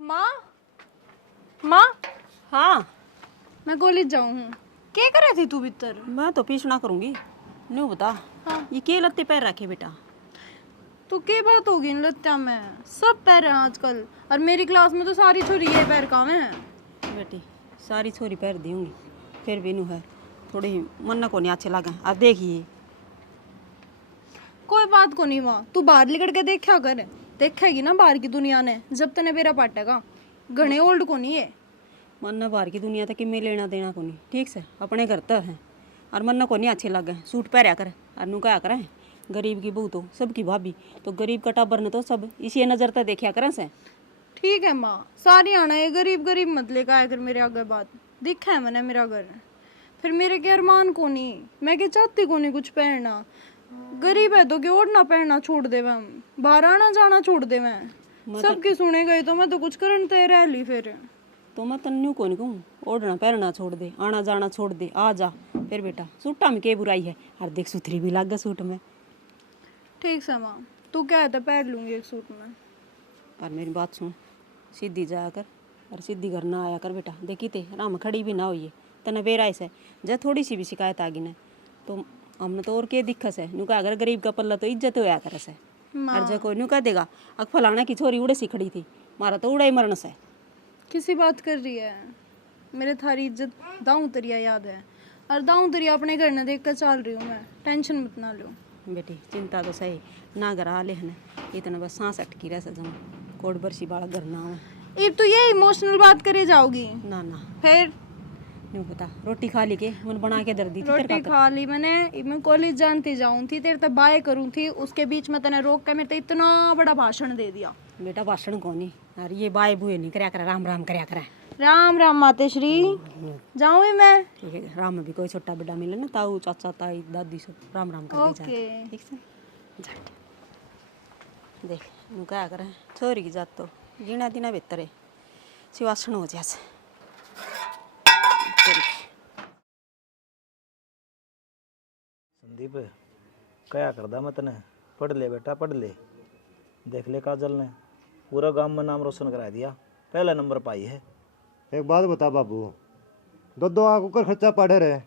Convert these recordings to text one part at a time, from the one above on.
माँ माँ हाँ मैं कॉलेज जाऊँ हूँ। क्या कर रही थी तू भीतर? मैं तो पीछना करूंगी। न्यू बता। हाँ। ये के लत्ते पैर रखे बेटा? तो क्या बात होगी इन लत्या में? सब पैर हैं आजकल, और मेरी क्लास में तो सारी छोरी ये पैर कहाँ हैं। बेटी सारी छोरी पैर दूंगी फिर भी नू है थोड़ी मन को नहीं अच्छे लगे। अब देखिए कोई बात को नहीं माँ, तू बाहर निकल के देखा कर। देखेगी ना बाहर की दुनिया ने जब तने बेरा पाटेगा। घने ओल्ड को नहीं है। मन बाहर की दुनिया तक किमें लेना देना को नहीं। ठीक से अपने घर तो है और मन को नहीं अच्छे लगे। सूट पहरा कर और नू क्या करें गरीब की बहू तो सबकी भाभी तो गरीब का टाबर ने तो सब इसी नज़र तक देखा करें से। ठीक है माँ, सारी आना है, गरीब गरीब मत लेकर आया कर मेरे आगे बात। दिखा है मैंने मेरा घर, फिर मेरे के अरमान को नहीं, मैं क्या चाहती को नहीं कुछ पहनना। गरीब है तो क्या ओढ़ना पहनना छोड़ दे हम, बाहर आना जाना छोड़ दे मैं। सबकी सुने गए तो मैं तो कुछ करन ते रह ली फिर। तो मैं तन्नू को नहीं कहूँ ओढ़ना पहनना छोड़ दे आना जाना छोड़ दे आ जा। फिर बेटा सूटा में क्या बुराई है और देख सुथरी भी लग गए सूट में। ठीक से माँ, तू क्या है तो पहन लूंगी एक सूट में। और मेरी बात सुन सीधी जाया कर और सीधी घर ना आया कर बेटा। देखी ते राम खड़ी भी ना होइए तने बेरा से जब थोड़ी सी भी शिकायत आ गई ना तो हमने तो और के दिक्कत है नुका अगर गरीब का पल्ला तो इज्जत होया करे से। और जब कोई नु कह देगा अख फलाना की छोरी उड़े सी खड़ी थी मारा तो उड़ा ही मरण से। किसी बात कर रही है? मेरे थारी इज्जत दाऊं तरिया याद है, और दाऊं तरिया अपने घर ने देख कर चल रही हूँ मैं। टेंशन मत ना लो बेटी चिंता तो सही ना घर आले है इतना बस सांस अटकी रह सजम कोट बरसी वाला घर ना हो। अब तो ये इमोशनल बात करे जाओगी ना ना फिर? नहीं पता रोटी खा ली के मन बना के दर दी थी रोटी खा ली मैंने। मैं कॉलेज जानती जाऊँ थी, तेरे तक बाय करूँ थी, उसके बीच में तने रोक के मेरे तो इतना बड़ा भाषण दे दिया। बेटा भाषण को नहीं और ये बाय बुए नहीं करया करे राम राम करया करे। राम राम माते श्री। जाऊँ मैं? ठीक है राम में भी कोई छोटा बड़ा मिले ना ताऊ चाचा ताई दादी सब राम राम कर ओके। जाए। ठीक से झट देख नू क्या करे छोरी की जात तो गिना दिना बेहतर है शिवासन हो जैसे। संदीप क्या करदा मैं तने पढ़ ले बेटा पढ़ ले। देख ले काजल ने पूरा गांव में नाम रोशन करा दिया, पहला नंबर पाई है। एक बात बता बाबू, दो दो आँख ऊपर खर्चा पड़े रहे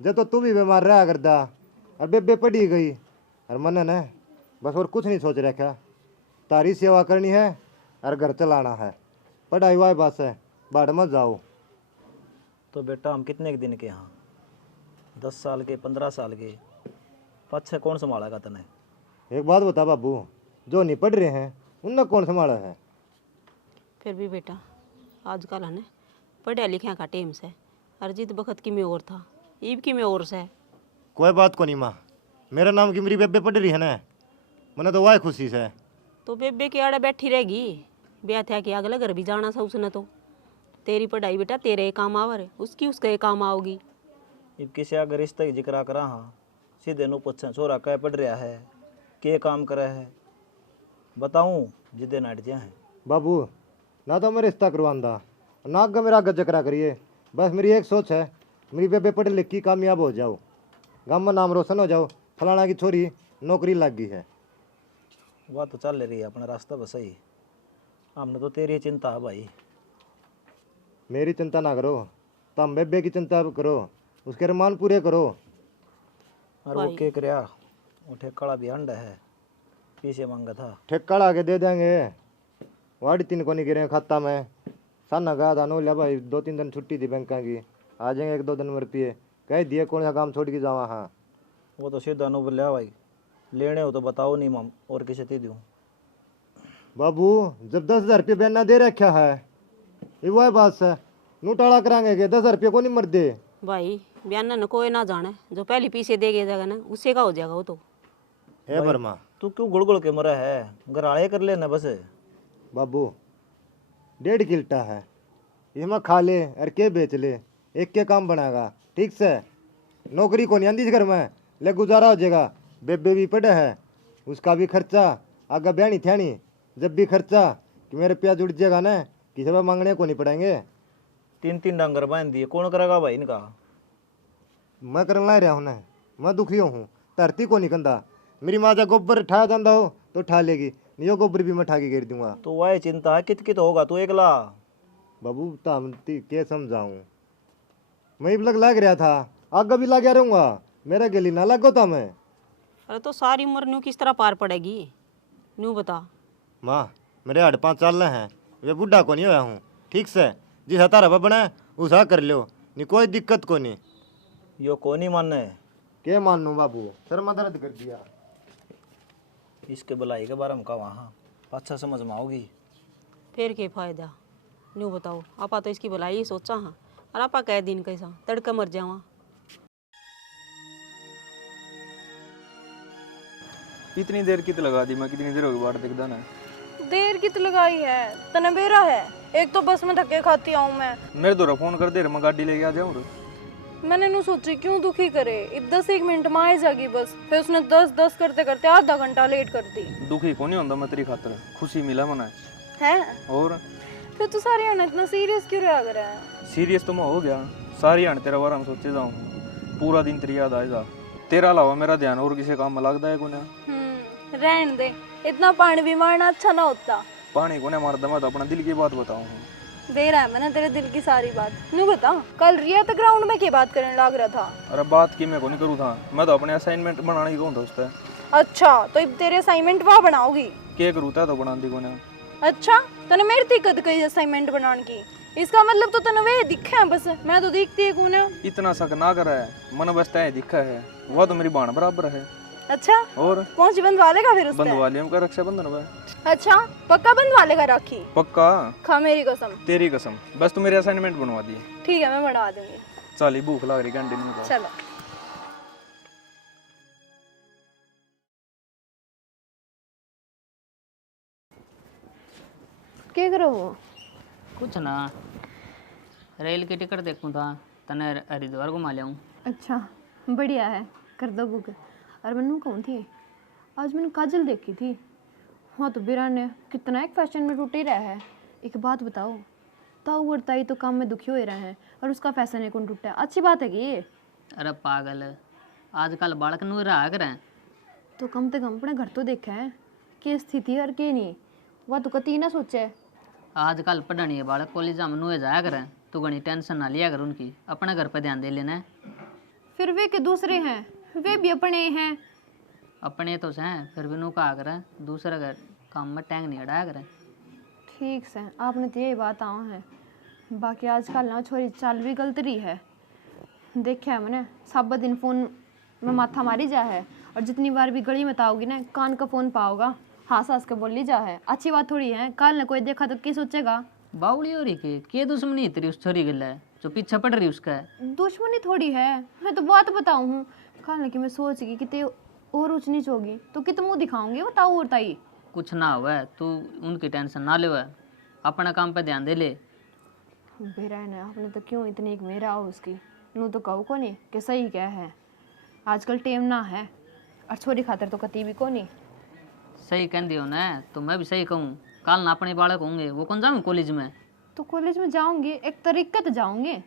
जब तो तू भी बीमार रहा करदा और बेबे पड़ी गई और मन ने बस और कुछ नहीं सोच रखा। तारी सेवा करनी है और घर चलाना है, पढ़ाई वाई बस है, बाढ़ मत जाओ। तो बेटा हम कितने के दिन के यहाँ 10 साल के 15 साल के पाछे कौन संभालेगा तने? एक बात बता बाबू, जो नहीं पढ़ रहे हैं उनने कौन संभाला है? फिर भी बेटा आजकल है ना पढ़ा लिखा का टेम से अर्जित बखत की में और था ईब की में और से। कोई बात को नहीं माँ, मेरा नाम की मेरी बेबे पढ़ रही है ना, मैंने तो वाह खुशी से। तो बेबे के आड़े बैठी रहेगी ब्याह था कि अगले घर भी जाना था उसने तो। तेरी पढ़ाई बेटा तेरे काम आवर उसकी उसके काम आओगी। इब किसी अगर रिश्ते की जिक्र करा हाँ सीधे नु पूछें छोरा क्या पढ़ रहा है के काम करे है बताऊँ जिदे नाट जा है। बाबू ना तो मैं रिश्ता करवांदा ना आगे मेरा आगे जकरा करिए, बस मेरी एक सोच है मेरी बेबे पढ़ लिख की कामयाब हो जाओ, गाँव में नाम रोशन हो जाओ, फलाना की छोरी नौकरी लग गई है। वह तो चल रही है अपना रास्ता बस ही, हमने तो तेरी चिंता है भाई। मेरी चिंता ना करो, तुम बेबे की चिंता करो, उसके अरमान पूरे करो। और वो के करया वो ठेकाड़ा भी अंडा है पीछे मांगा था ठेका ला के दे देंगे, वाड़ी तीन को नहीं गिरे खाता में। साना गया था नो लिया भाई 2-3 दिन छुट्टी थी बैंक की, आ जाएंगे 1-2 दिन में रुपये कह दिए कौन सा काम छोड़ के जावा। हाँ वो तो सीधा नो बोलिया भाई लेने हो तो बताओ नहीं माम और किसे दे दूँ। बाबू जब 10,000 रुपये बयाना दे रखा है ये वही बात है, नू टाड़ा कराएंगे कि 10,000 रुपये को नहीं मर दे। भाई बयान न कोई ना जाने जो पहले पीछे दे गया जाएगा ना उससे का हो जाएगा वो तो। है वर्मा तू क्यों गुड़ गुड़ के मरा है गराड़े कर लेना बस। बाबू 1.5 किल्टा है इसमें खा ले और के बेच ले, एक के काम बनाएगा। ठीक से नौकरी को नहीं आंदी घर में ले गुजारा हो जाएगा। बेबे भी पड़े है उसका भी खर्चा आगे ब्यानी थ्यानी जब भी खर्चा कि मेरे प्याज उड़ जाएगा ना किसी में मांगने को नहीं पड़ेंगे। 3-3 डांगर बांध दिए कौन करेगा भाई इनका? मैं करने ला रहा हूँ ना, मैं दुखी हूँ, धरती को नहीं कंदा। मेरी माँ जब गोबर ठा जाता हो तो ठा लेगी, नियो गोबर भी मैं ठाकी कर दूंगा। तो वह चिंता है कित कित होगा तू एकला। बाबू ताम के समझाऊं, मैं भी लग रहा था, आगे भी लग रहूंगा, मेरा गली ना लगो था मैं। अरे तो सारी उम्र न्यू किस तरह पार पड़ेगी, न्यू बता। माँ मेरे 8-5 साल हैं, वे बुढ़ा को नहीं होया हूँ, ठीक से जिस हतारा बना है उसा कर लो, नहीं कोई दिक्कत को नहीं। यो को नहीं मानने के मानू बाबू, सर में दर्द कर दिया। इसके भलाई के बारे में कहा वहाँ अच्छा समझ में आओगी। फिर के फायदा, न्यू बताओ। आपा तो इसकी भलाई ही सोचा हाँ, और आपा कह दिन कैसा तड़का मर जावा। इतनी देर कित लगा दी मैं, कितनी देर होगी बाट दिखदा ना। देर कित लगाई है, तने बेरा है। एक तो बस में धक्के खाती आऊं मैं। मेरे दोरा फोन कर दे मैं गाड़ी लेके आ जाऊँ। मैंने नु सोची क्यों दुखी करे, 10 मिनट में आ जाएगी बस। फिर उसने 10 करते करते आधा घंटा लेट कर दी। दुखी को नहीं होता मैं तेरी खातर, खुशी मिला मना है। और फिर तू सारी आने इतना सीरियस क्यों रहा कर रहा है? सीरियस तो मैं हो गया, सारी आने तेरा बारे में सोचे जाऊँ, पूरा दिन तेरी याद आएगा। तेरा अलावा मेरा ध्यान और किसी काम में लगता है कोने। रहन दे, इतना पानी भी मारना अच्छा ना होता। पानी कोने मारता, मैं तो अपना दिल की बात बताऊँ। बेरा है मैंने तेरे दिल की सारी बात। नु बता, कल रिया तो ग्राउंड में क्या बात करने लग रहा था? अरे बात की मैं को नहीं करूँ था, मैं तो अपने असाइनमेंट बनाने की कहूँ था उससे। अच्छा, तो अब तेरे असाइनमेंट वहाँ बनाओगी? क्या करूँ था तो बना दी कोने। अच्छा, तने मेरी थी कद कही असाइनमेंट बनाने की? इसका मतलब तो तने वे दिखा है बस, मैं तो दिखती है कौन है। इतना शक ना कर है, मन बस तय दिखा है, वह तो मेरी बाण बराबर है। अच्छा, और पहुंच बंधवा लेगा फिर उससे? बंधवा लिया का रक्षाबंधन में। अच्छा, पक्का बंधवा लेगा राखी? पक्का, खा मेरी कसम। तेरी कसम, बस तू मेरे असाइनमेंट बनवा दी। ठीक है, मैं बनवा दूंगी। चल भूख लग रही कैंटीन में। चलो। क्या करो वो? कुछ ना, रेल की टिकट देखूँ था, तने हरिद्वार घुमा लियाऊँ। अच्छा, बढ़िया है, कर दो बुक। और मैंने कहूँ थी, आज मैंने काजल देखी थी। हाँ तो बिरा ने कितना एक फैशन में टूट ही रहा है। एक बात बताओ, ताऊ और ताई तो काम में दुखी हो रहे हैं और उसका फैशन है कौन टूटा है? अच्छी बात है कि ये? अरे पागल, आजकल बालक नु रहा करें। तो कम से कम अपने घर तो देखा है कि स्थिति और की नहीं, वह तो कती ना सोचे। आजकल पढ़नी है बालक, कॉलेज में नुए जाया करें, तू घनी टेंशन ना लिया कर उनकी, अपने घर पे ध्यान दे लेना है। फिर वे के दूसरे हैं, वे भी अपने हैं। अपने तो हैं, फिर भी नू कहा करें दूसरे घर काम में टैंग नहीं अड़ाया करें। ठीक है, आपने तो यही बात आओ है। बाकी आजकल ना छोरी चाल भी गलत रही है। देखा है मैंने, सब दिन फोन में माथा मारी जा है, और जितनी बार भी गली में ताओगी ना, कान का फोन पाओगा, हंस हंस के बोली जा है। अच्छी बात थोड़ी है, कल ने कोई देखा तो क्या सोचेगा? बावली हो रही के दुश्मनी तेरी उस छोरी गिल है जो पीछे पड़ रही उसका है। दुश्मनी थोड़ी है, मैं तो बात बताऊँ हूँ। कल की मैं सोच गई कि ते और ऊंच नीच होगी तो कित मुँह दिखाऊंगी बताओ और ताई? कुछ ना हुआ, तू उनकी टेंशन ना ले, अपना काम पे ध्यान दे ले। बेरा है ना, आपने तो क्यों इतनी एक मेरा हो उसकी नू तो कहू को नहीं कि सही क्या है। आजकल टेम ना है, और छोरी खातर तो कती भी को नहीं। सही कह दियो ना, तो मैं भी सही कहूँ। कल ना अपने बालक होंगे, वो कौन जाऊँ कॉलेज में? तो कॉलेज में जाऊंगी, एक तरीके तो जाऊंगे,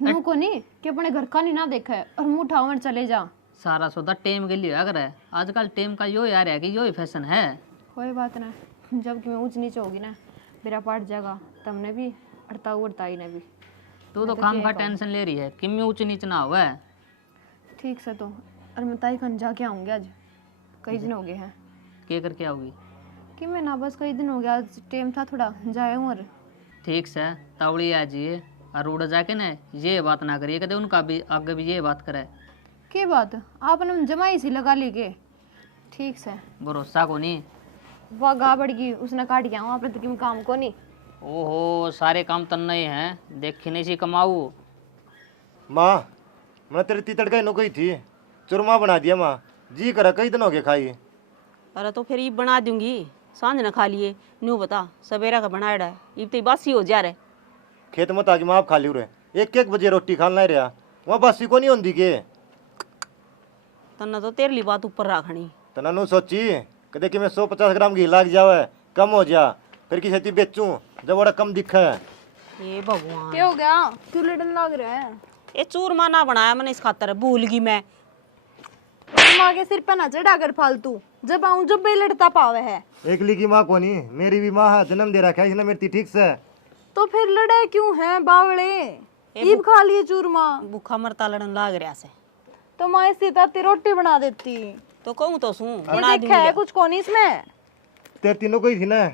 नू को नहीं कि अपने घर का नहीं ना देखा है और मुँह उठावर चले जा। सारा सौदा टेम के लिए अगर है, आजकल टेम का यो यार है कि यो ही फैशन है। कोई बात ना, जब कि मैं ऊंच नीचे होगी ना, मेरा पाट जाएगा तमने भी और ताई ने भी। तू तो काम का टेंशन ले रही है कि मैं ऊंच नीच ना हुआ है। ठीक से तो, और मैं ताई खन जाके आऊँगी आज, कई दिन हो गए हैं। क्या करके आओगी? कि मैं ना बस कई दिन हो गया, आज टाइम था थोड़ा जाए हूँ। और ठीक से तावड़ी आ जाइए, और उड़ जाके ना ये बात ना करिए, कहते उनका भी आगे भी ये बात करे। के बात आपने जमाई सी लगा ली के? ठीक से भरोसा को नहीं। वह गा बढ़ गई, उसने काट गया वहाँ पर तो किम काम को नहीं। ओहो, सारे काम तन्ने ही हैं, देखने से कमाऊ। माँ मैं तेरी तीतड़ का गई थी, चूरमा बना दिया माँ, जी करा कई दिन हो गए खाई। अरे तो फिर ये बना दूंगी, सांझ न खा लिए। न्यू बता, सवेरा का बनाया है, ये तो बासी हो जा रहे। खेत में ताकि माँ आप खा ली रे, 1-1 बजे रोटी खाना ही रहा, वहाँ बासी को नहीं होती के। तना तो तेरे लिए बात ऊपर रखनी। तना नू सोची कदे कि मैं 150 ग्राम घी लाग जावे, कम हो जा, फिर किसी चीज बेचूं जब बड़ा कम दिखा है। ये भगवान, क्या हो गया? क्यों लड़न लग रहा है? ये चूरमा ना बनाया मैंने इस खातर, भूल गई मैं। माँ के सिर पे ना चढ़ा कर फालतू, जब आऊं जब भी लड़ता पावे है। एकली की माँ कोनी, मेरी भी माँ है, जन्म दे रखा है इसने मेरी, ठीक से। तो फिर लड़े क्यों हैं बावड़े? ईब खा लिए चूरमा भूखा मरता लड़न लाग रहा से। तो माँ इसी ताती रोटी बना देती। तो कहूँ तो सू ये बना देखा है कुछ कौन इसमें? तेरे तीनों को ही थी ना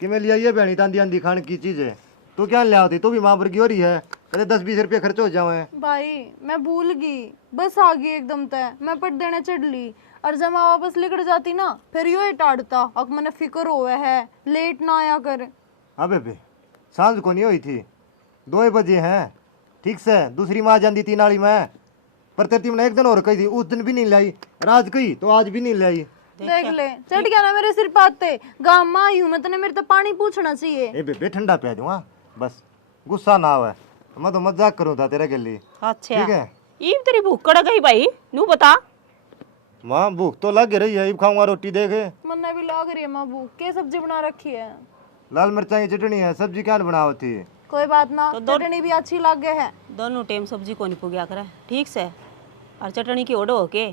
कि मैं लिया ये बहनी तांदी आंधी खाने की चीज है, तू क्या ले होती? तू भी माँ वर्गी हो रही है, कहते 10-20 रुपये खर्च हो जाए। भाई मैं भूल गई, बस आ गई एकदम तय, मैं पट देने चढ़ ली। और जब मैं वापस लिकड़ जाती ना, फिर यो ही टाड़ता, अब मैंने फिक्र हुआ है, लेट ना आया कर। अबे बे सांझ को नहीं हुई थी, 2 बजे हैं, ठीक से। दूसरी माँ जानती 3 वाली में, पर तेरी मैंने एक दिन और कही थी, उस दिन भी नहीं लाई, राज कही तो आज भी नहीं लाई। देख ले, चढ़ गया ना मेरे सिर पाते। गाँव में आई हूँ मैं, तने मेरे तो पानी पूछना चाहिए। ए बे ठंडा पिया दूंगा, बस गुस्सा ना आवे, मैं तो मजाक करूँ था तेरे के लिए। अच्छा ठीक है ईब तेरी भूख कड़ गई भाई, नू बता। माँ भूख तो लग रही है, अब खाऊंगा रोटी देखे। मन्ने भी लाग रही है माँ भूख। क्या सब्जी बना रखी है? लाल मिर्चा की चटनी है, सब्जी क्या बनाओ थी? कोई बात ना, चटनी भी अच्छी लग गई है। दोनों टाइम सब्जी को नहीं पुग्या करे, ठीक से। और चटनी की ओडो होके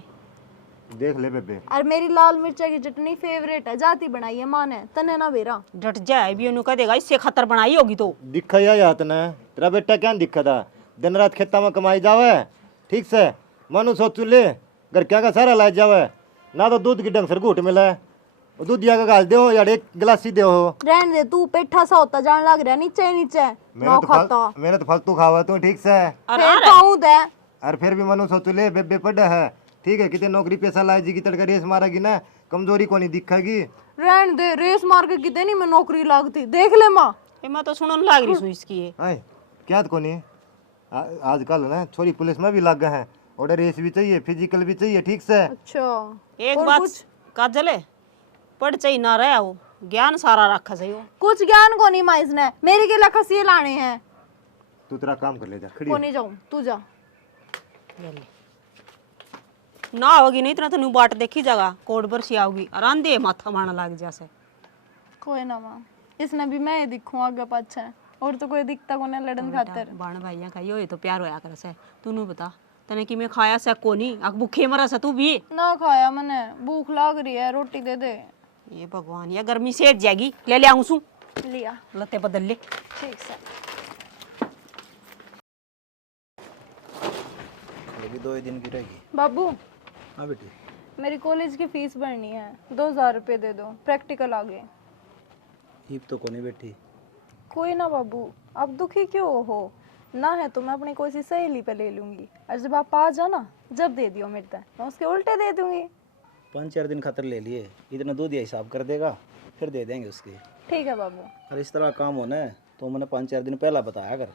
देख ले बेबे, और मेरी लाल मिर्चा की चटनी फेवरेट है, जाती बनाई है माँ ने, तने ना बेरा। डट जाए भी उन्होंने कह देगा इससे खतर बनाई होगी तो। दिखा या यात ने तेरा बेटा क्या दिखा था? दिन रात खेता में कमाई जावे, ठीक से। मनु सोचू ले घर क्या का सारा ला जावे, ना तो दूध की ढंग से घूट मिला है, दूध दिया का गाल दो यार, एक गिलास ही दो। रहने दे, तू पेठा सा होता जान लग रहा है, नीचे ही नीचे ना खाता। मैंने तो फालतू खावा तू, ठीक से। फिर खाऊं दे। और फिर भी मनु सोचू ले बेबे पढ़ है, ठीक है, कितने नौकरी पैसा लाए जी की तड़का रेस मारेगी ना, कमजोरी को नहीं दिखेगी। रहने दे, रेस मार के कितने नहीं मैं नौकरी लागती, देख ले माँ। मैं तो सुनने लाग रही हूँ इसकी ये। आए क्या को नहीं, आजकल ना छोरी पुलिस में भी लग गए हैं, और रेस भी चाहिए, फिजिकल भी चाहिए, ठीक से। अच्छा एक बात काजल है, पढ़ चाहिए ना रहा हो, ज्ञान सारा रखा सही हो। कुछ ज्ञान को नहीं माँ इसने, मेरे के लखस ये लाने हैं। तू तेरा काम कर ले जा, खड़ी को हो। नहीं जाऊं, तू जा। ना होगी नहीं इतना तो बाट देखी जगह कोड बरसी आओगी और आंधे माथा मारना लाग जैसे। कोई ना माँ, इसने भी मैं ही दिखूं आगे पाछे, और तो कोई दिखता को नहीं लड़न खातर। बाण भाइया का यो तो प्यार होया करे से। तू नु बता तने कि मैं खाया से कोनी आग भूखे मरा से तू भी ना खाया मैंने, भूख लाग रही है, रोटी दे दे। ये भगवान ये गर्मी से जाएगी, ले ले आऊं सू लिया, लते बदल ले। ठीक से। अभी 2 ही दिन की रहेगी। बाबू हाँ बेटी, मेरी कॉलेज की फीस भरनी है, 2000 रुपये दे दो, प्रैक्टिकल आगे। ईब तो को नहीं बेटी। कोई ना बाबू, आप दुखी क्यों हो? ना है तो मैं अपनी कोई सहेली पे ले लूंगी, और जब आप आ जाना जब दे दियो मेरे तक, मैं उसके उल्टे दे दूंगी। 5-4 दिन खातर ले लिए, इतना दूध या हिसाब कर देगा, फिर दे देंगे उसके। ठीक है बाबू। और इस तरह काम होना है तो मैंने 5-4 दिन पहला बताया कर।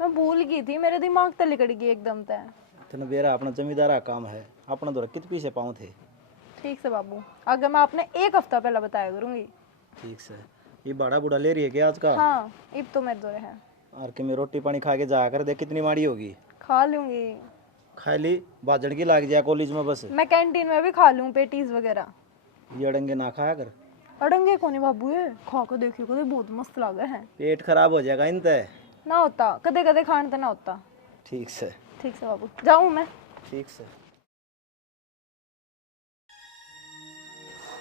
मैं भूल गई थी, मेरे दिमाग तक लिकड़ गई एकदम तय। तेने बेरा अपना जमींदारा काम है, अपना दौरा कित पीछे पाँव थे। ठीक से बाबू, अगर मैं आपने 1 हफ्ता पहला बताया करूंगी। ठीक से। ये बड़ा बूढ़ा ले रही है क्या आज का? हाँ, इब तो मेरे दौरे है। और कि मैं रोटी पानी खा के जा कर देख कितनी माड़ी होगी। खा लूंगी, खा ली बाजड़ की लाग जाए कॉलेज में बस। मैं कैंटीन में भी खा लूँ पेटीज वगैरह। ये अड़ंगे ना खाया कर। अड़ंगे को नहीं बाबू, ये खा के देखियो कदे, बहुत मस्त लगे हैं। पेट खराब हो जाएगा इनते। ना होता कदे कदे खाने तो ना होता। ठीक से। ठीक से बाबू, जाऊँ मैं? ठीक से।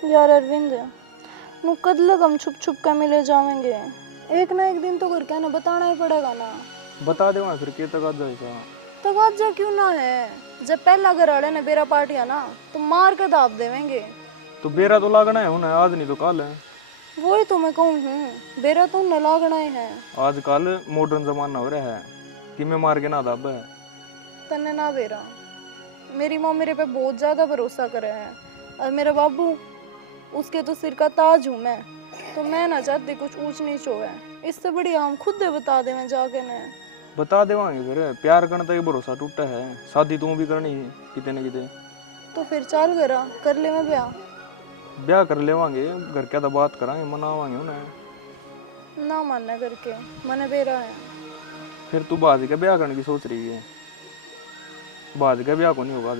यार अरविंद, नु कद लग हम छुप छुप के मिले जाएंगे, एक ना एक दिन तो घर के ना बताना ही पड़ेगा ना। बता दे फिर के तक आज जाएगा। तो आज जा क्यों ना है, जब पहला घर वाले ने बेरा पार्टिया ना तो मार के दाब देवेंगे। तो बेरा तो लागना है उन्हें, आज नहीं तो कल है। वही तो मैं कहूँ हूँ, बेरा तो न लागना ही है। आजकल मॉडर्न जमाना हो रहा है कि मैं मार के ना दाब है। तन्ने ना बेरा, मेरी माँ मेरे पे बहुत ज्यादा भरोसा करे है, और मेरा बाबू उसके तो सिर का ताज हूँ मैं, तो मैं ना चाहती कुछ ऊंच नीच हो। इससे बढ़िया हम खुद दे बता दे मैं जाके ने। बता देवांगे फिर, प्यार करने तक भरोसा टूटा है, शादी तू भी करनी है किते न किते। तो फिर चल गरा कर ले मैं ब्याह। ब्याह कर लेवांगे, घर क्या तो बात करांगे, मनावांगे उन्हें। ना मानना करके मने बेरा है। फिर तू बाद के ब्याह करने की सोच रही है? बाद का ब्याह को नहीं होगा।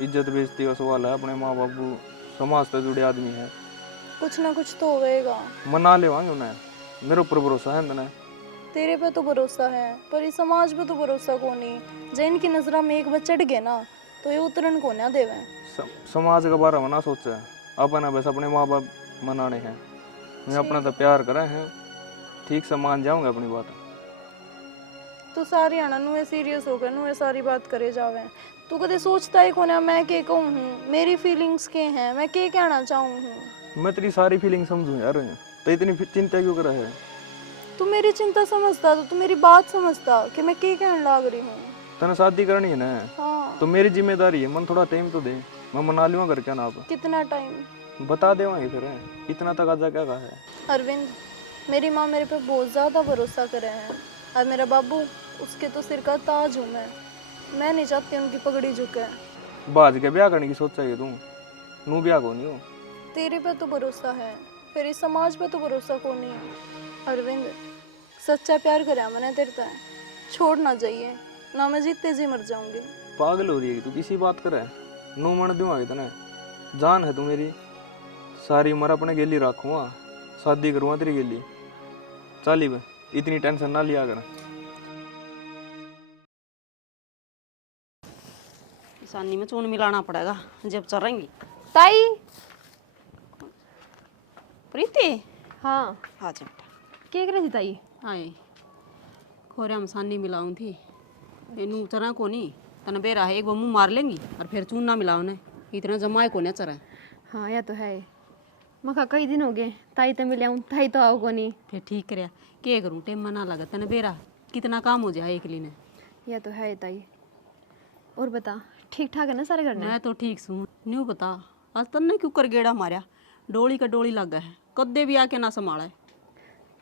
इज्जत बेइज्जती का सवाल है, अपने माँ बापू समाज से जुड़े आदमी है, कुछ ना कुछ तो होएगा। मना लेवांगे उन्हें, मेरे ऊपर भरोसा है इन्हें। तेरे पे तो भरोसा है, पर इस समाज पे तो भरोसा को नहीं। जैन की नजरा में एक बार चढ़ गए ना तो ये उतरन को ना देवे। समाज के बारे में ना सोचे, अपन बस अपने माँ बाप मनाने हैं। मैं अपना तो प्यार करे हैं, ठीक से मान जाऊंगा अपनी बात। तू सारी आना नुए सीरियस होकर नुए सारी बात करे जावे। तू कदे सोचता ही कोना मैं के कहूँ हूँ, मेरी फीलिंग्स के हैं, मैं के कहना चाहूँ हूँ। मैं तेरी सारी फीलिंग समझूं यार, तो इतनी चिंता क्यों कर है? तू मेरी चिंता समझता तो तू मेरी बात समझता कि मैं के कहने लाग रही हूँ। तने शादी करनी है ना, हाँ। तो मेरी जिम्मेदारी है। मन थोड़ा टाइम तो दे, मैं मना लूंगा घर क्या ना। आप कितना टाइम? बता देवांगे फिर, इतना तक आजा क्या कहा है? अरविंद, मेरी माँ मेरे पे बहुत ज़्यादा भरोसा करे हैं, और मेरा बाबू उसके तो सिर का ताज हूँ मैं नहीं चाहती उनकी पगड़ी झुके। बाज के ब्याह करने की सोचा है तू? नू ब्याह को नहीं हो। तेरे पे तो भरोसा है, फिर इस समाज पे तो भरोसा को नहीं है। अरविंद, सच्चा प्यार करे मैंने तेरे पे, छोड़ ना जाइए, ना मैं जीते जी मर जाऊंगी। पागल हो रही है तू, किसी बात करे? नू मन दूंगा तने, जान है तू मेरी, सारी उम्र अपने गेली रखूँगा, शादी करूँगा तेरी गेली। चाली बे, इतनी टेंशन ना लिया कर। सानी में चून मिलाना पड़ेगा जब चलेंगी। ताई। प्रीति, हाँ, आ जा बेटा। क्या कर रही थी ताई? आए खोरे हम सानी मिलाऊं थी, इनू चरा को नहीं तने बेरा है, एक बार मुँह मार लेंगी और फिर चून ना मिलाओ ने, इतना जमाए को नहीं चरा। हाँ, यह तो है। मखा कई दिन हो गए ताई तो मिले हूँ, ताई तो आओ को नहीं। फिर ठीक करया, क्या करूँ टेम मना लगा तने बेरा, कितना काम हो जाए एक ली ने। यह तो है ताई। और बता, ठीक ठाक है ना सारे घर में? मैं तो ठीक सूँ, न्यू बता आज तन्ने क्यों कर गेड़ा मारा, डोली का डोली लग गया है, कद्दे भी आके ना संभाला है।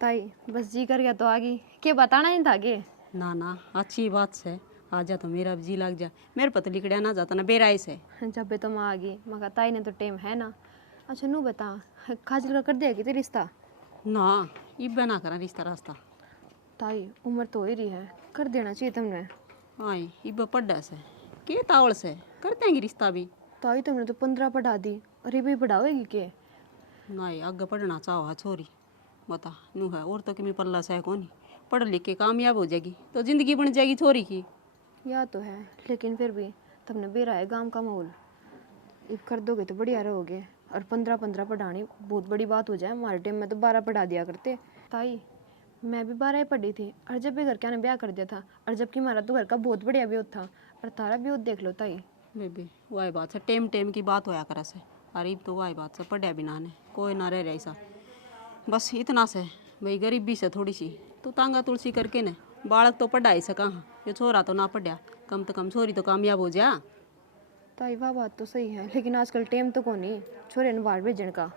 ताई बस जी कर गया तो आ गई, क्या बताना नहीं था के? ना ना अच्छी बात से आ जा, तो मेरा भी जी लग जा, मेरे पता लिकड़ा ना जाता ना बेरा से। जब भी तो मैं आ गई, मखा ताई ने तो टेम है ना। अच्छा नू बता, खाजल का कर दिया कि तेरा रिश्ता? ना इब्बे ना करा रिश्ता रास्ता। ताई उम्र तो हो ही रही है, कर देना चाहिए तुमने। आई इब्बे पढ़ा से के तावल से कर देंगे रिश्ता भी। ताई तुमने तो 15 पढ़ा दी, अरे भाई पढ़ाओगी के? नहीं आगे पढ़ना चाहो छोरी, बता नू है और तो कि पल्ला से कौन, पढ़ लिख के कामयाब हो जाएगी तो जिंदगी बन जाएगी छोरी की। या तो है, लेकिन फिर भी तुमने बेरा है गांव का माहौल, इब कर दोगे तो बढ़िया रहोगे। और 15 पढ़ानी बहुत बड़ी बात हो जाए, हमारे टाइम में तो 12 पढ़ा दिया करते। ताई मैं भी 12 ही पढ़ी थी, और जब भी घर के ने ब्याह कर दिया था, और जबकि हमारा तो घर का बहुत बढ़िया ब्योत था, और तारा ब्योत देख लो ताई। बेबी वही बात से टेम टेम की बात होया करे से, अरे तो वही बात से पढ़िया बिना ने कोई ना रह ऐसा, बस इतना से भाई गरीबी से थोड़ी सी तू तांगा तुलसी करके ने, बालक तो पढ़ाई से कहाँ, ये छोरा तो ना पढ़िया, कम तो कम छोरी तो कामयाब हो जा। ताई वाह बात तो सही है, लेकिन आजकल टेम तो कौन ही छोरे ने बाहर भेजने का।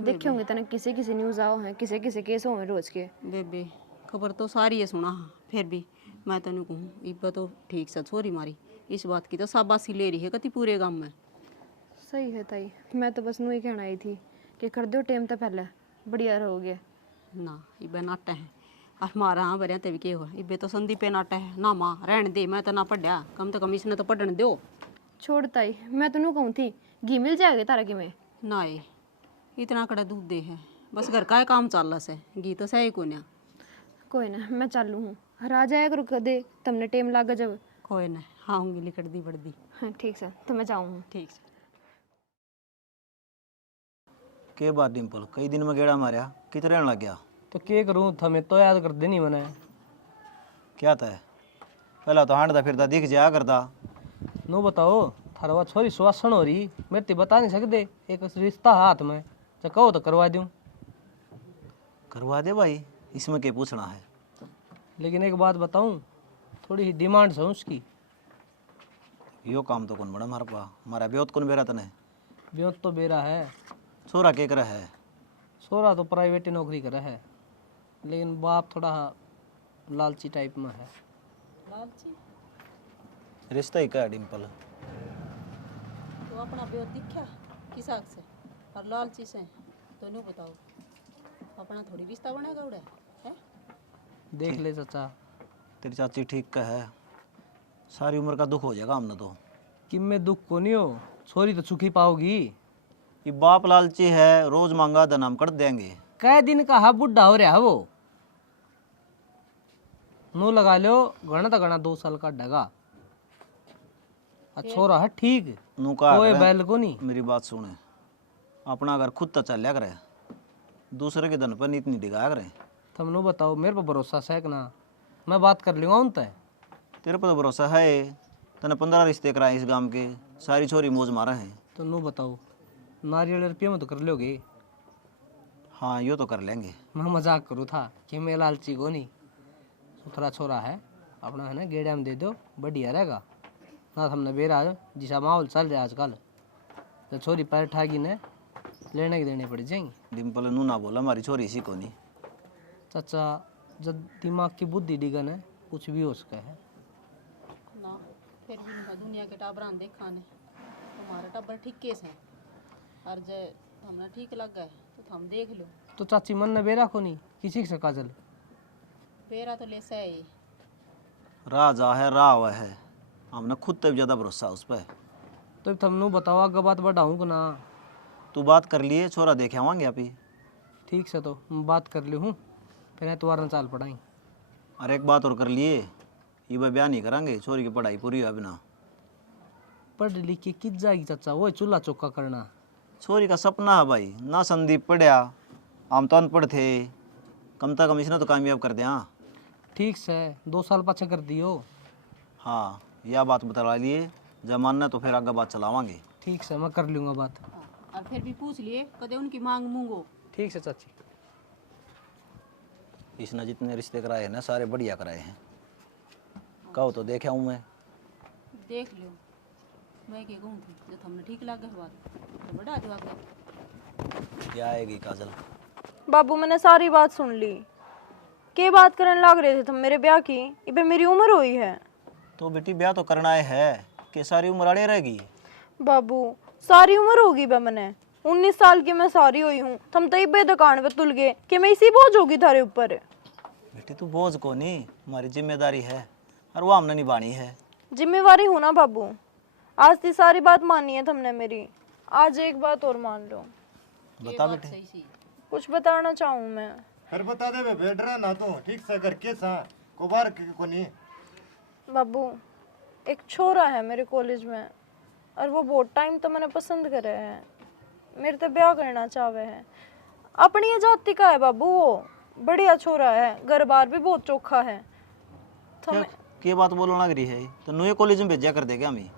देखे होंगे तना किसी किसी न्यूज़ आओ हैं, किसी किसी केस हो हैं रोज के। बेबे खबर तो सारी है सुना, फिर भी मैं तेन कहूँ इब्बा तो ठीक से छोरी मारी, इस बात की तो शाबाशी ले रही है कति पूरे गाँव में। सही है ताई, मैं तो बस नू ही कहना आई थी कि कर दो टेम तो पहले, बढ़िया रहोगे। ना इब्बे नाटा है, और मारा हाँ बरिया ते भी के हुआ, इब्बे तो संदीप पे नाटा है ना, माँ रहने दे, मैं तो ना पढ़िया, कम तो कम इसने तो पढ़ने दो। छोड़ ताई, मैं तो नू कहूँ थी घी मिल जाएगा तारा कि में? ना ये इतना कड़ा दूध दे है, बस घर का काम चल रहा है, घी तो सही को ना। कोई ना, मैं चालू हूँ, आ जाए करो कदे तुमने टेम लागा जब। कोई ना आऊँगी लिकड़ दी बढ़दी। हाँ ठीक है, तो मैं जाऊँ। ठीक से के बात डिम्पल, कई दिन में गेड़ा मारा, कितने रहने लग गया? तो क्या करूँ, थमे तो याद कर देनी मैंने। क्या था पहला तो हांडदा फिरदा दिख जाया करता। नो बताओ, थारा छोरी सुवासन हो रही, मेरे ते बता नहीं सकते, एक रिश्ता हाथ में, तो कहो तो करवा दूँ। करवा दे भाई, इसमें क्या पूछना है। लेकिन एक बात बताऊँ, थोड़ी ही डिमांड है उसकी। यो काम तो कौन बड़ा हमारे पा, हमारा ब्योत कौन बेरा तने? ब्योत तो बेरा है, छोरा के करे है? सोरा तो प्राइवेट नौकरी करे है, लेकिन बाप थोड़ा लालची टाइप में है। लालची रिश्ता ही क्या है डिम्पल? तो अपना ब्योत दिखा किस आग से और लालची से, तो नहीं बताओ अपना थोड़ी रिश्ता बनेगा उड़े है। देख ले चाचा, तेरी चाची ठीक का है, सारी उम्र का दुख हो जाएगा हमने तो। कि में दुख को नहीं हो, छोरी तो सुखी पाओगी। ये बाप लालची है, रोज मांगा तो नाम कर देंगे। कै दिन का हा बुढ़ा हो रहा है वो, नो लगा लो घना तो घना 2 साल का डगा, छोरा है ठीक, नू का कोई बैल को नहीं। मेरी बात सुने, अपना घर खुद तो चल करे, दूसरे के धन पर नीत नहीं दिखाया करे। तुमने बताओ, मेरे पर भरोसा है कि ना? मैं बात कर लूँगा उन तय। तेरे पर तो भरोसा है, तने 15 रिश्ते कराए इस गांव के, सारी छोरी मौज मारा है। तो नो बताओ, नारियल रुपये में तो कर लोगे? हाँ यो तो कर लेंगे। मैं मजाक करूँ था कि मैं लालची को नहीं, सुथरा छोरा है अपना, है ना, गेड़ा में दे दो बढ़िया रहेगा ना। हमने बेरा जिसा माहौल चल रहा है आजकल, तो छोरी पैर ठागी ने लेने के देने पड़ जाएंगे। डिम्पल नू ना बोला, हमारी छोरी इसी को नहीं। चाचा, जब दिमाग की बुद्धि डिगन है, कुछ भी हो सका है ना। फिर भी ना दुनिया के टाबरान देखा ने तुम्हारा टाबर ठीक केस है, और जे हमने ठीक लग गए तो हम देख लो। तो चाची मन ने बेरा को नहीं किसी से काजल बेरा तो ले सही राजा है, राव है, हमने खुद तक ज़्यादा भरोसा उस पर। तो तुमने बताओ आगे बात बढ़ाऊँ कि ना? तू बात कर लिए, छोरा देखे आवांगे आप ही। ठीक से, तो मैं बात कर ली हूँ, फिर तुम्हारा चाल पढ़ाई। और एक बात और कर लिए, ये भाई ब्याह नहीं करांगे, छोरी की पढ़ाई पूरी हुआ बिना। पढ़ लिख के किस जाएगी चाचा, वो चूल्हा चौका करना। छोरी का सपना है भाई, ना संदीप पढ़िया, हम तो अनपढ़ थे, कम से कम इसने तो कामयाब कर दिया। ठीक से 2 साल पाछे कर दियो। हाँ यह बात बता लिए, जब मानना तो फिर आगे बात चलावांगे। ठीक से, मैं कर लूँगा बात। और फिर भी पूछ लिए कदे उनकी मांग मूंगो। ठीक से चाची। इसने जितने रिश्ते कराए हैं ना, सारे बढ़िया कराए हैं। कहो तो देखा हूँ मैं। देख लो, मैं क्या कहूँ थी, जब हमने ठीक लगा बात तो बढ़ा दो आगे। क्या आएगी काजल? बाबू मैंने सारी बात सुन ली। के बात करने लग रहे थे तुम मेरे ब्याह की? इबे मेरी उम्र हुई है। तो बेटी ब्याह तो करना है कि सारी उम्र अड़े रहेगी? बाबू सारी उम्र होगी बे, मैंने 19 साल की मैं सारी हुई हूँ। तुम तो इबे दुकान पे तुल गए कि मैं इसी बोझ होगी थारे ऊपर। बेटी तू बोझ को नहीं, हमारी जिम्मेदारी है और वो हमने निभानी है। जिम्मेवारी हो ना बाबू, आज की सारी बात माननी है तुमने मेरी। आज एक बात और मान लो। बता बेटे। सही सी कुछ बताना चाहूँ मैं। फिर बता दे बे, डरा ना तू, ठीक से करके सा को बार को नहीं। बाबू एक छोरा है मेरे कॉलेज में, और वो बहुत टाइम तो मैंने पसंद करे है, मेरे तो ब्याह करना चाहे है। अपनी ही जाति का है बाबू, वो बढ़िया छोरा है, घर बार भी बहुत चोखा है। तो क्या के बात बोलने लग रही है? तो नुए कॉलेज में भेजा कर देगा हमें,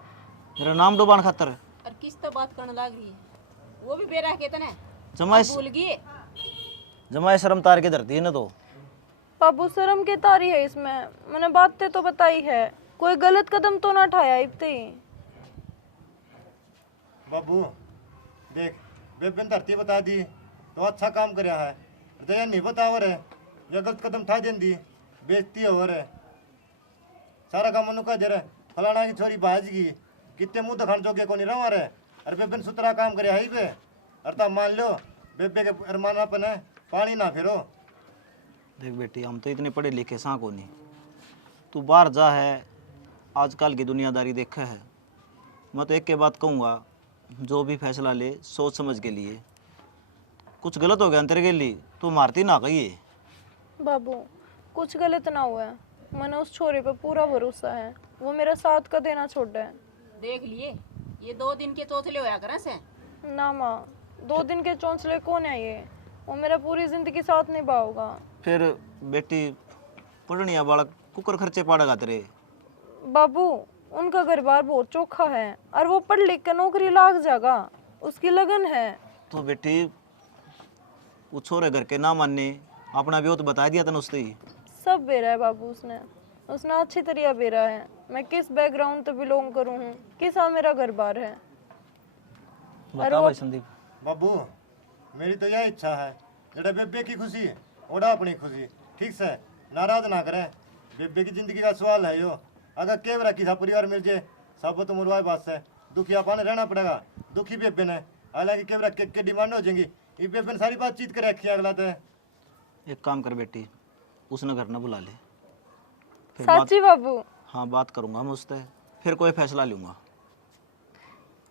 मेरा नाम डुबान खातर। और किस तो बात करने लग रही है, वो भी बेरा के तने जमाए भूल गई। जमाए शर्म तार के धरती है ना। तो बाबू शर्म की तारी है इसमें, मैंने बातें तो बताई है, कोई गलत कदम तो ना उठाया इतने। बाबू देख, बेबे ने धरती बता दी तो अच्छा काम करया है, दया नहीं बताओ रे, ये गलत कदम था देंदी बेइज्जती हो रे। सारा काम मनु का दे रे, फलाना की छोरी भाज गई, कितने मुंह दिखाने जोगे को नहीं रहा रे। अरे बेबे ने सुतरा काम करया है बे, अरे ता मान लो बेबे के अरमानापन है, पानी ना फिरो। देख बेटी, हम तो इतने पढ़े लिखे सा को नहीं, तू बाहर जा है, आजकल की दुनियादारी देखा है। मैं तो एक के बात कहूँगा, जो भी फैसला ले सोच समझ के लिए। कुछ गलत हो गया तेरे के लिए तो मारती ना कहिए। बाबू कुछ गलत ना हुआ है, मैंने उस छोरे पे पूरा भरोसा है, वो मेरा साथ का देना छोड़ा है। देख लिए, ये 2 दिन के चौथले होया करे से ना माँ, 2 दिन के चौंसले कौन है ये, वो मेरा पूरी जिंदगी साथ निभाओगा। फिर बेटी पढ़निया बालक कुकर खर्चे पाड़ेगा तेरे। बाबू उनका घर बार बहुत चोखा है, और वो पढ़ लिख कर नौकरी लाग जाएगा, उसकी लगन है। तो बेटी वो छोरे घर के ना मानने, अपना व्यू तो बता दिया था उसने ही। सब बेरा है बाबू, उसने अच्छी तरह बेरा है मैं किस बैकग्राउंड से बिलोंग करूँ हूँ, किसा मेरा घर बार है। बता भाई संदीप। बाबू मेरी तो यह इच्छा है, जड़ा बेबे की खुशी ओड़ा अपनी खुशी, ठीक से नाराज ना करें। बेबे की जिंदगी का सवाल है यो, अगर केव रखी था परिवार मिल जाए सब तो मुरवाए बात से, दुखी आपने रहना पड़ेगा। दुखी बेबे ने, हालांकि केव रख के डिमांड हो जाएंगी, ये बेबे ने सारी बातचीत कर रखी है। अगला तो एक काम कर बेटी, उसने घर ना बुला ले, फिर सच्ची बाबू? हाँ बात करूँगा मैं उससे, फिर कोई फैसला लूँगा।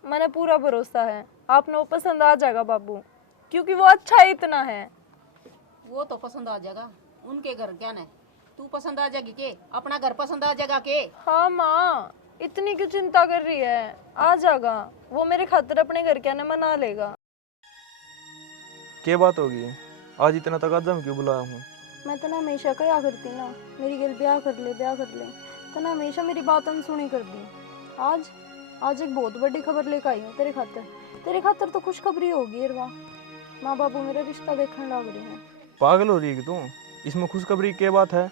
मैंने पूरा भरोसा है आपने वो पसंद आ जाएगा बाबू, क्योंकि वो अच्छा इतना है। वो तो पसंद आ जाएगा, उनके घर क्या ने, तू पसंद आ जाएगी के, अपना घर पसंद आ जाएगा के। हाँ माँ, इतनी क्यों चिंता कर रही है? आ जाएगा वो, मेरे खातिर अपने घर के आने मना लेगा। क्या बात होगी? आज इतना तकाज़ुम क्यों बुलाया हूँ? मैं तो ना हमेशा क्या करती ना, मेरी गल ब्याह कर ले ब्याह कर ले, तो ना हमेशा मेरी बात अनसुनी कर दी। आज एक बहुत बड़ी खबर लेकर आई हूँ तेरे खातिर तो खुशखबरी होगी यार। वाह, माँ बाबू मेरा रिश्ता देखने लग रहे हैं। पागल हो रही है तू? इसमें खुशखबरी क्या बात है?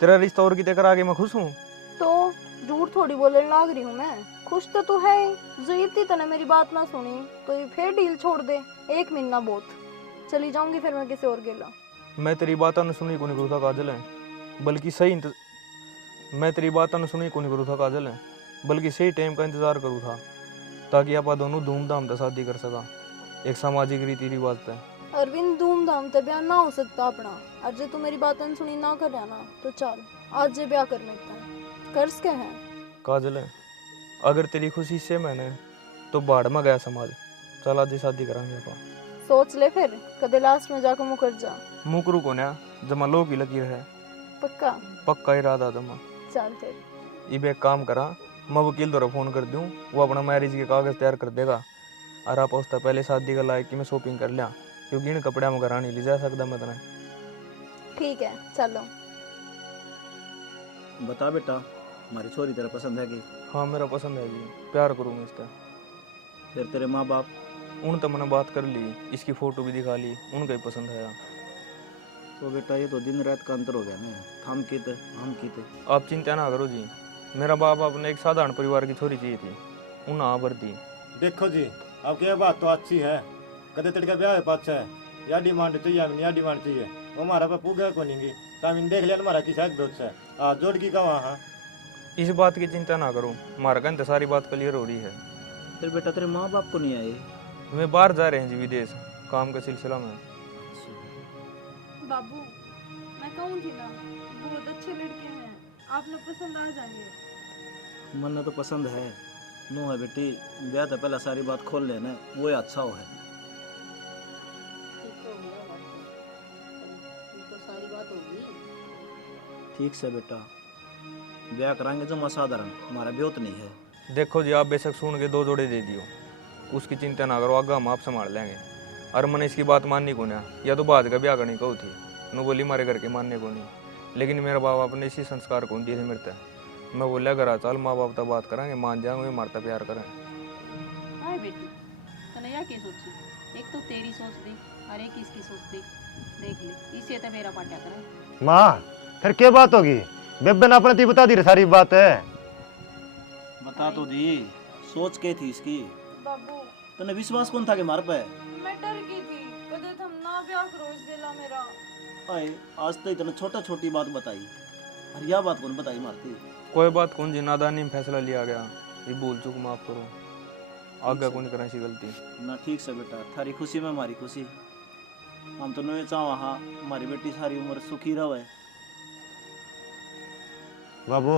तेरा रिश्ता और कितने करा के मैं खुश हूँ। तो झूठ थोड़ी बोलने लग रही हूँ मैं, खुश तो तू है ही। जो इतनी तने मेरी बात ना सुनी तो ये फिर डील छोड़ दे। 1 महीना बहुत, चली जाऊंगी फिर मैं किसी और गेला। मैं तेरी बात न सुनी कौन करू था काजल है, बल्कि मैं तेरी बात न सुनी कौन करू था काजल है, बल्कि सही टाइम का इंतजार करूँ था, ताकि आप दोनों धूमधाम से शादी कर सका। एक सामाजिक रीति रिवाज है। अरविंद, धूमधाम से ब्याह ना हो सकता अपना। आज जे तू मेरी बात सुनी ना कर रहा ना तो चल आज जे ब्याह कर लेता है। कर्ज क्या है? काजल है, अगर तेरी खुशी से मैंने तो बाढ़ में गया समाज। चल आज ही शादी करांगे अपन। सोच ले फिर, कदे लास्ट में जाकर मुकर जा। मुकरू को ना जमा लो की लकीर है। पक्का? पक्का इरादा जमा। चल फिर। इब एक काम करा, मैं वकील द्वारा फोन कर दूं, वो अपना मैरिज के कागज तैयार कर देगा। और आप उससे पहले शादी का लायक की मैं शॉपिंग कर लिया, क्योंकि इन कपड़े में घर नहीं ले जा सकता मैं तना। ठीक है चलो। बता बेटा, हमारी छोरी तेरा पसंद है कि? हाँ मेरा पसंद है जी, प्यार करूँगा इसका। फिर तेरे माँ बाप? उन तो मैंने बात कर ली, इसकी फ़ोटो भी दिखा ली, उनका ही पसंद है। तो बेटा ये तो दिन रात का अंतर हो गया ना, हम कीते। आप चिंता ना करो जी, मेरा बाप अपने एक साधारण परिवार की छोरी चाहिए थी, उन हाँ भर दी। देखो जी, अब क्या बात तो अच्छी है, कदे तड़का ब्याह है पाछा है, या डिमांड चाहिए हमें, या डिमांड चाहिए वो हमारा पे पूगा को नहीं तामिन देख लिया हमारा किसा विरोध है। जोड़ की का वहाँ इस बात की चिंता ना करो, हमारा कहते सारी बात क्लियर हो रही है। फिर बेटा तेरे माँ बाप को नहीं आए? वे बाहर जा रहे हैं जी, विदेश काम के सिलसिला में। बाबू, मैं कहूँ थी ना, बहुत अच्छे लड़के हैं, आपने पसंद आ जाएंगे। मन तो पसंद है, नो है बेटी, ब्याह तो पहला सारी बात खोल लेना, वो अच्छा हो है। ठीक से बेटा, ब्याह कराएंगे जो असाधारण, हमारा ब्योत नहीं है। देखो जी, आप बेशक सुन के 2 जोड़े दे दियो, उसकी चिंता ना करो, आगे हम आप संभाल लेंगे। और मैंने इसकी बात माननी को ना, या तो बात का ब्याह करनी कहू थी, नो बोली मारे घर के मानने को नहीं, लेकिन मेरा बाप अपने इसी संस्कार को दिए मिलता है। मैं बोलिया घर चल, माँ बाप तो बात करेंगे, मान जाएंगे, मारता प्यार करें। हाँ बेटी, तने या क्या सोची? एक तो तेरी सोच दी और एक इसकी सोच दी, देख ले, इसे तो मेरा पाट्या करे। माँ फिर क्या बात होगी? बेबे ने अपने ती बता दी सारी बात है। बता तो दी, सोच के थी इसकी। बाबू, तने विश्वास कौन था कि मार पे? मैं डर गई थी, कदे तुम ना ब्याह करो इस दिला मेरा। आए आज तो इतना छोटी बात बताई, और यह बात कौन बताई मारती? कोई बात कौन जी, नादानी में फैसला लिया गया, ये भूल चूक माफ करो, आगे कौन करें ऐसी गलती ना। ठीक से बेटा, थारी खुशी में हमारी खुशी, हम तो नहीं चाहो हाँ हमारी बेटी सारी उम्र सुखी रहे। बाबू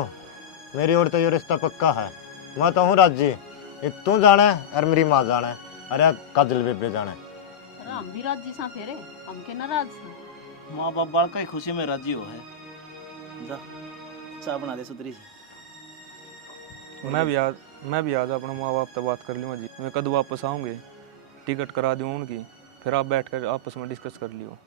मेरी ओर तो ये रिश्ता पक्का है, मैं तो हूँ राजी, ये तू जाना है और मेरी माँ जाना है, अरे काजल बेबे जाना है। अरे हम भी राजी सा फेरे, हम के नाराज सा। माँ बाप बाल का खुशी में राजी हो है। जा चाय बना दे सुतरी से। मैं भी आज अपने माँ बाप से बात कर लूँगा जी, मैं कद वापस आऊँगे, टिकट करा दूँ उनकी, फिर आप बैठ कर आपस में डिस्कस कर लियो।